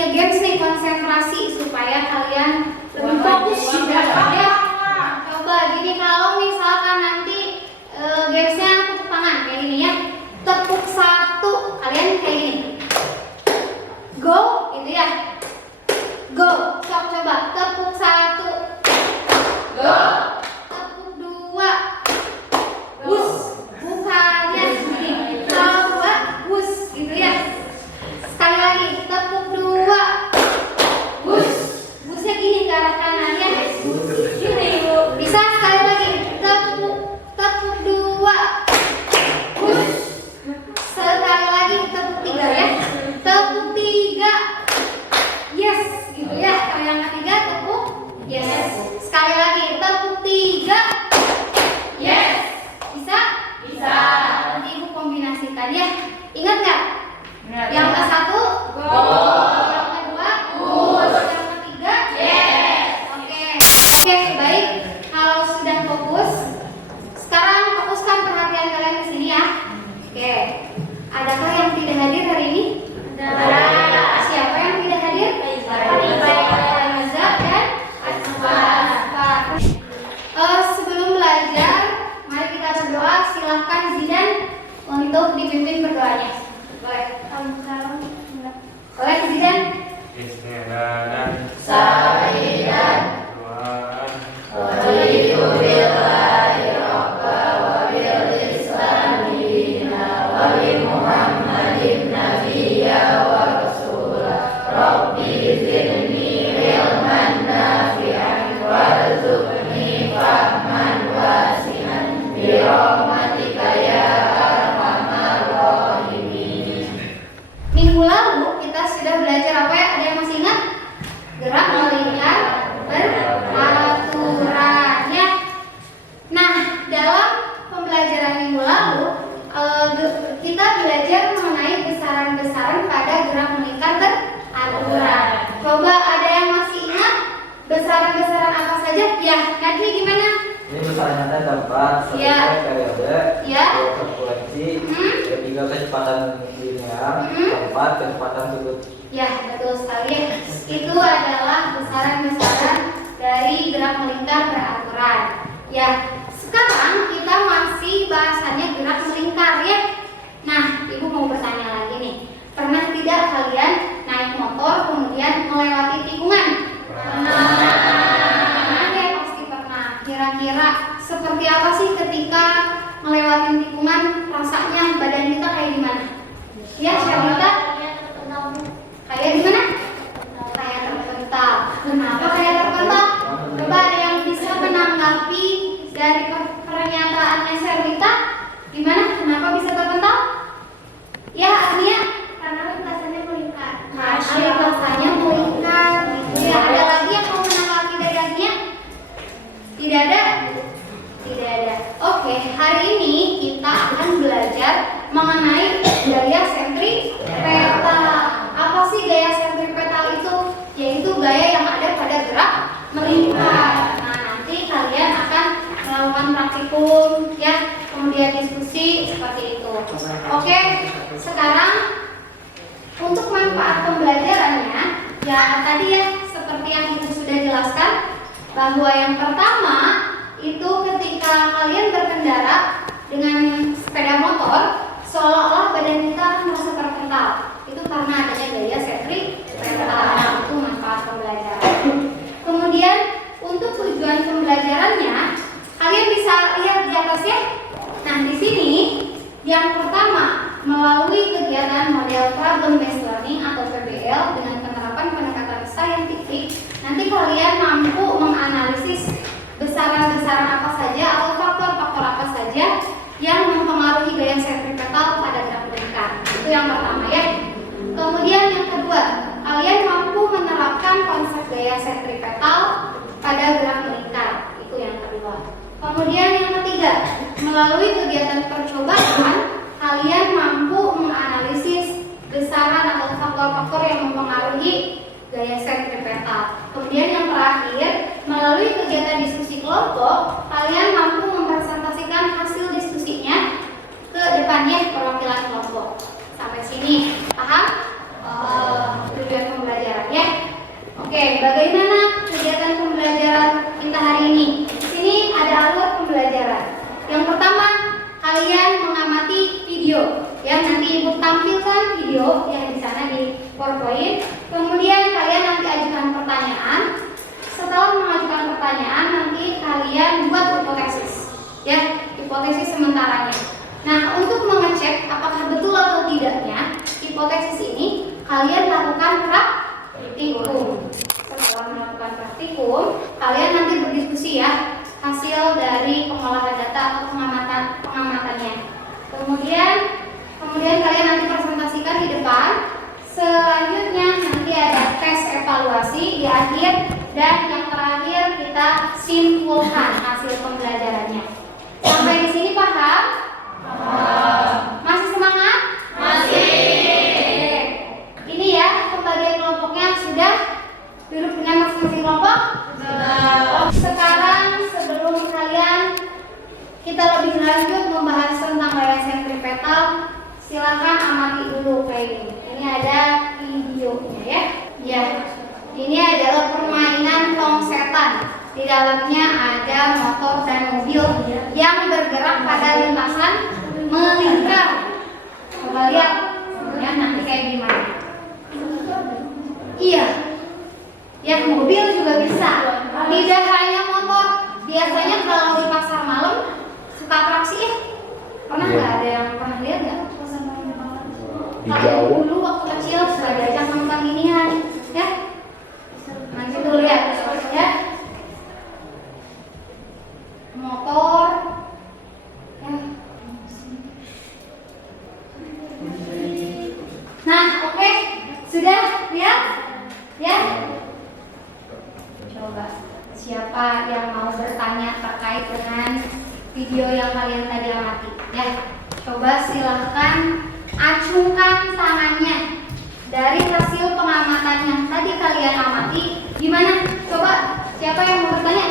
punya games nih, konsentrasi supaya kalian lebih fokus juga ya. Coba gini, kalau misalkan nanti gamesnya tepuk tangan kayak gini ya, tepuk satu kalian kayak gini, go gitu ya, go. Coba tepuk satu, go. Tepuk dua, bus. Bukannya gini, kalau dua bus gitu ya. Sekali lagi, tepuk dua, bus. Busnya gini ke arah kanan ya. Gini, bisa sekali lagi, tepuk dua, bus. Sekali lagi, tepuk tiga ya. Tepuk tiga, yes gitu ya. Kalau yang ketiga tepuk, yes. Sekali lagi, tepuk tiga, yes. Bisa? Bisa. Nanti ibu kombinasikan ya. Ingat nggak? Yang ke satu, go. Yang kedua, bus. Yang ketiga, yes. Oke, baik. Kalau sudah fokus, sekarang fokuskan perhatian kalian ke sini ya. Oke. Adakah yang tidak hadir hari ini? Ada. Siapa yang tidak hadir? Aiza dan Asfar. Sebelum belajar, mari kita berdoa. Silahkan Zidan untuk dipimpin berdoanya. Boleh. Boleh Zidan. Bismillah. Sa'idan. Minggu lalu kita sudah belajar apa ya? Ada yang masih ingat? Gerak melingkar beraturan ya. Nah, dalam pembelajaran minggu lalu kita belajar mengenai besaran-besaran pada gerak melingkar beraturan. Coba ada yang masih ingat besaran-besaran apa saja? Ya, nanti gimana? Ini besarannya ada 4, Ya. periode, Ya. frekuensi, ketiga kecepatan linear, keempat kecepatan sudut. Ya, betul sekali. Itu adalah besaran-besaran dari gerak melingkar beraturan. Ya, sekarang kita masih bahasannya gerak melingkar ya. Nah, ibu mau bertanya lagi nih. Pernah tidak kalian naik motor kemudian melewati tikungan? Pernah ya, pasti pernah. Kira-kira seperti apa sih ketika melewati tikungan? Rasanya badan kita kayak gimana? Ya, Syarita? Kayak gimana? Kayak terpental. Kenapa kayak terpental? Coba ada yang bisa menanggapi dari pernyataannya Syarita? Gimana? Kenapa bisa terpental? Ya, Arnia? Karena lintasannya melingkar. Lintasannya melingkar. Ya, ada lagi yang mau menanggapi dari Arnia? Tidak ada? Tidak ada. Oke, hari ini kita akan belajar mengenai gaya sentripetal. Apa sih gaya sentripetal itu? Yaitu gaya yang ada pada gerak melingkar. Nah, nanti kalian akan melakukan praktikum ya, kemudian diskusi seperti itu. Oke, sekarang untuk manfaat pembelajarannya, ya tadi ya seperti yang ibu sudah jelaskan, bahwa yang pertama itu ketika kalian berkendara dengan sepeda motor, seolah-olah badan kita akan merasa terpental. Itu karena adanya gaya sentripetal. Itu manfaat pembelajaran. Kemudian untuk tujuan pembelajarannya, kalian bisa lihat di atas ya. Nah, di sini yang pertama, melalui kegiatan model problem based learning atau PBL dengan penerapan pendekatan saintifik, nanti kalian mampu menganalisis besaran-besaran apa saja atau faktor-faktor apa saja yang mempengaruhi gaya sentripetal pada gerak melingkar. Itu yang pertama ya. Kemudian yang kedua, kalian mampu menerapkan konsep gaya sentripetal pada gerak melingkar. Itu yang kedua. Kemudian yang ketiga, melalui kegiatan percobaan, kalian mampu menganalisis besaran atau faktor-faktor yang mempengaruhi gaya sentripetal. Kemudian yang terakhir, melalui kegiatan diskusi kelompok, kalian mampu mempresentasikan hasil diskusinya ke depannya perwakilan kelompok. Sampai sini, paham? Tujuan pembelajaran. Oke, bagaimana kegiatan pembelajaran kita hari ini? Di sini ada alur pembelajaran. Yang pertama, kalian mengamati video. Ya, nanti Ibu tampilkan video yang di sana di PowerPoint. Kemudian kalian nanti ajukan pertanyaan. Setelah mengajukan pertanyaan, nanti kalian buat hipotesis. Ya, hipotesis sementaranya. Nah, untuk mengecek apakah betul atau tidaknya hipotesis ini, kalian lakukan praktikum. Setelah melakukan praktikum, kalian nanti berdiskusi ya hasil dari pengolahan data atau pengamatannya. Kemudian kalian nanti presentasikan di depan. Selanjutnya nanti ada tes evaluasi di akhir, dan yang terakhir kita simpulkan hasil pembelajarannya. Sampai di sini paham? Masih semangat? Masih. Ini ya pembagian kelompoknya sudah duduk dengan masing-masing kelompok? Sudah. Sekarang sebelum kalian kita lebih lanjut membahas tentang layar sentripetal, silakan amati dulu kayak gini. Ini ada videonya ya. Ya. Ini adalah permainan tongsetan. Di dalamnya ada motor dan mobil yang bergerak pada lintasan melingkar. Coba lihat ya nanti kayak gimana. Iya. Ya, mobil juga bisa. Tidak hanya motor. Biasanya kalau di pasar malam suka atraksi ya. Pernah nggak ada yang pernah lihat nggak? Kalau dulu waktu kecil suka diajak nonton ginian, ya. Nanti tuh lihat, ya. Motor, ya. Nah, oke, sudah lihat, ya. Coba siapa yang mau bertanya terkait dengan video yang kalian tadi amati, ya. Coba silahkan acungkan tangannya. Dari hasil pengamatan yang tadi kalian amati, gimana? Coba siapa yang mau bertanya?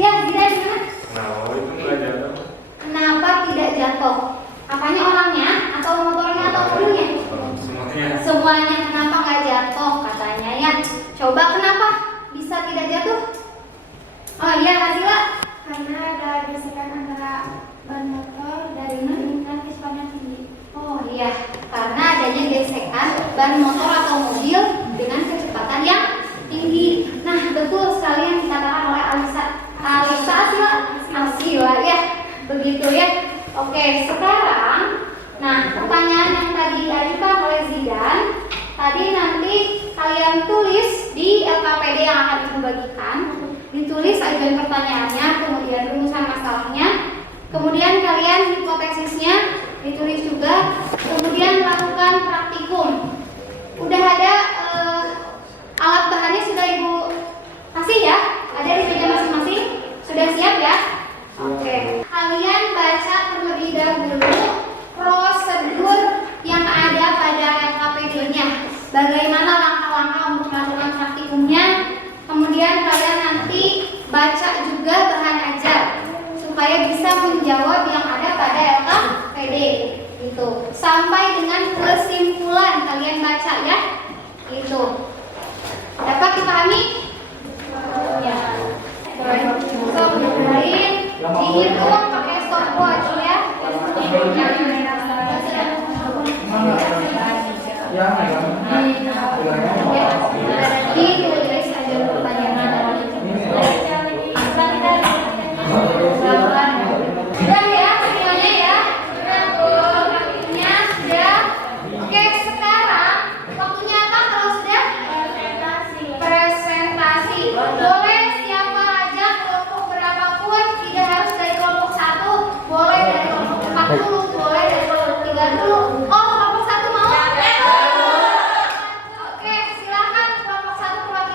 Ya, gimana? Nah, itu nggak jatuh. Kenapa tidak jatuh? Apanya, orangnya atau motornya atau mobilnya? Semuanya. Semuanya. Kenapa nggak jatuh katanya ya? Coba kenapa bisa tidak jatuh? Oh iya, hasilnya Karena ada gesekan antara ban motor dari meningkat kecepatan tinggi. oh iya, karena adanya gesekan ban motor atau mobil dengan kecepatan yang tinggi. Nah, betul sekali yang dikatakan oleh Asila ya, begitu ya. Oke, sekarang, nah pertanyaan yang tadi diajukan oleh Zidan, tadi nanti kalian tulis di LKPD yang akan dibagikan, ditulis ajuan pertanyaannya, kemudian rumusan masalahnya, kemudian kalian hipotesisnya ditulis juga, kemudian lakukan praktikum. Udah ada alat bahannya sudah Ibu kasih ya? Ada di meja masing-masing? Sudah siap ya? Oke. Kalian baca terlebih dahulu prosedur yang ada pada LKPD-nya. Bagaimana langkah-langkah untuk melakukan praktikumnya? Kemudian kalian nanti baca juga bahan ajar supaya bisa menjawab yang ada pada LKPD itu. Sampai dengan kesimpulan kalian baca ya. Itu. Dapat dipahami? Ya. So, mulai dihitung pakai stopwatch ya. Ditulis aja pertanyaan. Sudah ya semuanya ya. Waktunya sudah. Oke, sekarang waktunya apa kalau sudah? Presentasi. Boleh siapa aja kelompok berapapun, tidak harus dari kelompok 1, boleh dari kelompok 40, boleh dari kelompok 30. Oh, kelompok 1 mau? Oke, silakan kelompok 1 perwakilan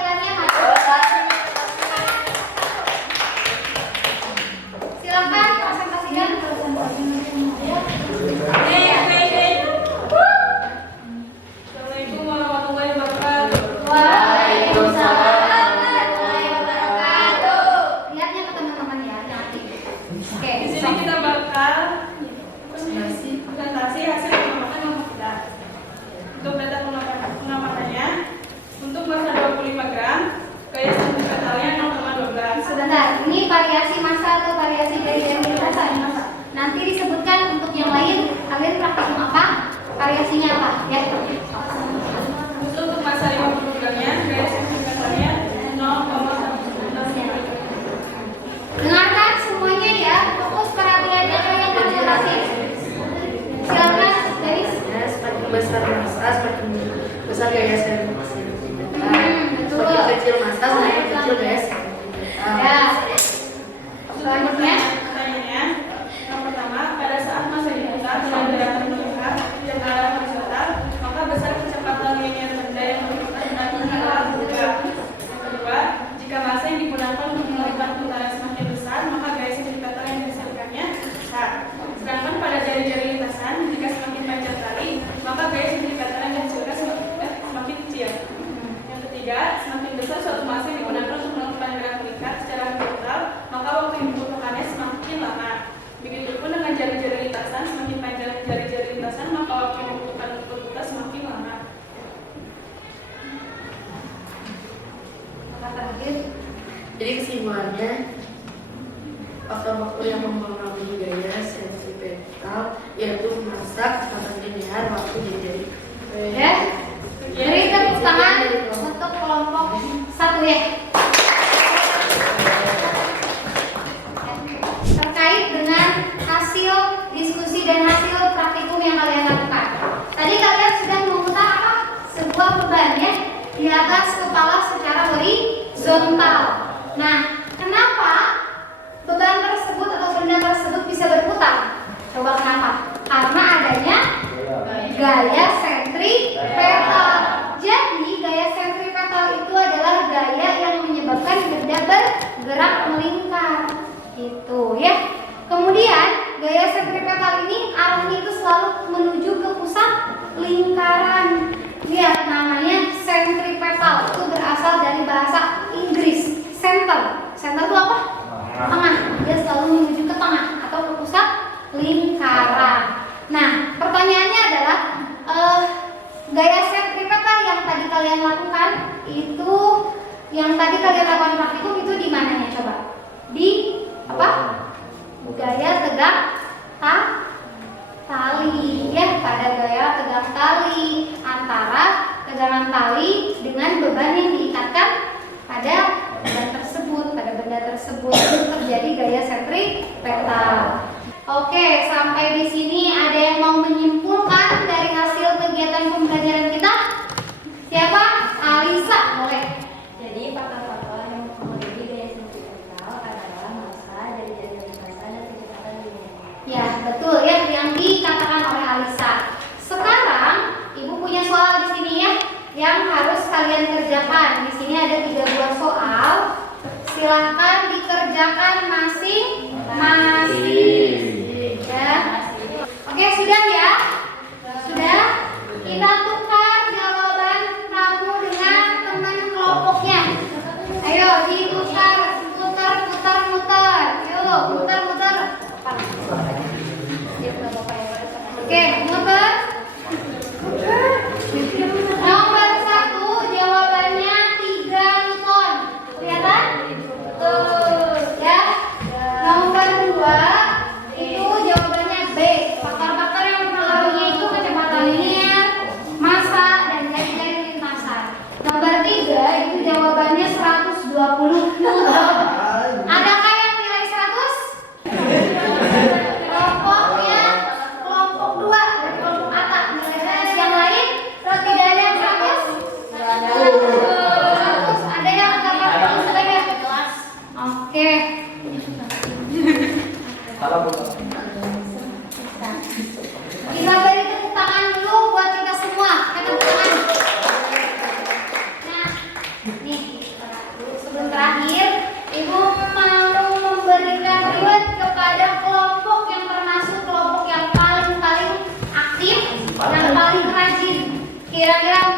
Nanti disebutkan untuk yang lain, kalian praktikum apa? Variasinya apa? Ya. Untuk masa 50 bulannya, gaya sentripetalnya 0,1. Dengarkan semuanya ya, fokus perhatiannya ke yang konsentrasi. Silakan, Denis. Ya, semakin besar massa, semakin besar gaya sentripetal. Betul. Semakin kecil massa, semakin kecil gaya sentripetal. Ya. Selanjutnya. Pertanyaannya, yang pertama, pada saat masa diputar dengan gerakan melingkar yang arah horizontal, maka besar kecepatan linear benda yang berputar dan mengarah berubah. Yang kedua, jika massa yang digunakan untuk melakukan putaran semakin besar, maka gaya sentripetal yang dihasilkannya besar. Sedangkan pada jari-jari lintasan, jika semakin panjang tali, maka gaya sentripetal yang dihasilkan semakin kecil. Yang ketiga, semakin besar suatu massa yang digunakan untuk melakukan gerak melingkar secara horizontal, maka waktu yang dibutuhkannya semakin lama. Begitupun dengan jari-jari lintasan, semakin panjang jari-jari lintasan, maka waktu yang dibutuhkan untuk berputar semakin lama. Kata terakhir. Jadi kesimpulannya, faktor-faktor yang mempengaruhi gaya sentripetal yaitu massa, kecepatan linear, waktu jadi. Ya. Beri tepuk tangan untuk kelompok 1 ya. Terkait dengan hasil diskusi dan hasil praktikum yang kalian lakukan. Tadi kalian sudah memutar apa? Sebuah beban ya di atas kepala secara horizontal. Nah, kenapa beban tersebut atau benda tersebut bisa berputar? Coba kenapa? Karena adanya gaya sentripetal. Jadi gaya sentripetal itu adalah gaya yang menyebabkan benda bergerak melingkar. Gitu ya. Kemudian gaya sentripetal ini arahnya itu selalu menuju ke pusat lingkaran. Lihat namanya sentripetal, itu berasal dari bahasa Inggris. Center. Center itu apa? Tengah. Dia selalu menuju ke tengah atau ke pusat lingkaran. Nah, pertanyaannya adalah gaya sentripetal yang tadi kalian lakukan itu, yang tadi kalian lakukan praktikum itu di mananya coba? Di apa? Gaya tegak tali ya, pada gaya tegak tali antara tegangan tali dengan beban yang diikatkan pada beban tersebut, pada benda tersebut itu terjadi gaya sentripetal. Oke, sampai di sini ada yang mau menyimpulkan dari hasil kegiatan pembelajaran kita? Siapa? Alisa, boleh. Jadi faktor-faktor yang mempengaruhi gaya sentripetal adalah massa, jari-jari lintasan, dan kecepatan linear. Ya, betul ya yang dikatakan oleh Alisa. Sekarang Ibu punya soal di sini ya yang harus kalian kerjakan. Di sini ada 3 buah soal. Silahkan dikerjakan masing-masing. Ya. Oke, sudah ya? Sudah? Kita tukar jawaban kamu dengan teman kelompoknya. Ayo ditukar, muter. Ayo, muter. Oke, muter. Nomor 1 jawabannya 3 Newton. Kelihatan? Tuh, ya. Nomor 2 itu jawabannya B. Faktor-faktor yang mempengaruhi itu kecepatan linear, massa, dan jari-jari lintasan. Nomor 3 itu jawabannya 120 Newton. Adakah yang nilai 100? Kelompoknya kelompok 2 dan kelompok Ata nilai 100. Yang lain tidak ada yang 100? 100. Ada yang nggak pakai nilainya? Oke. Kita beri tepuk tangan dulu buat kita semua. Tepuk tangan. Nah, nih sebelum terakhir, Ibu mau memberikan reward kepada kelompok yang termasuk kelompok yang paling aktif dan paling rajin. Kira-kira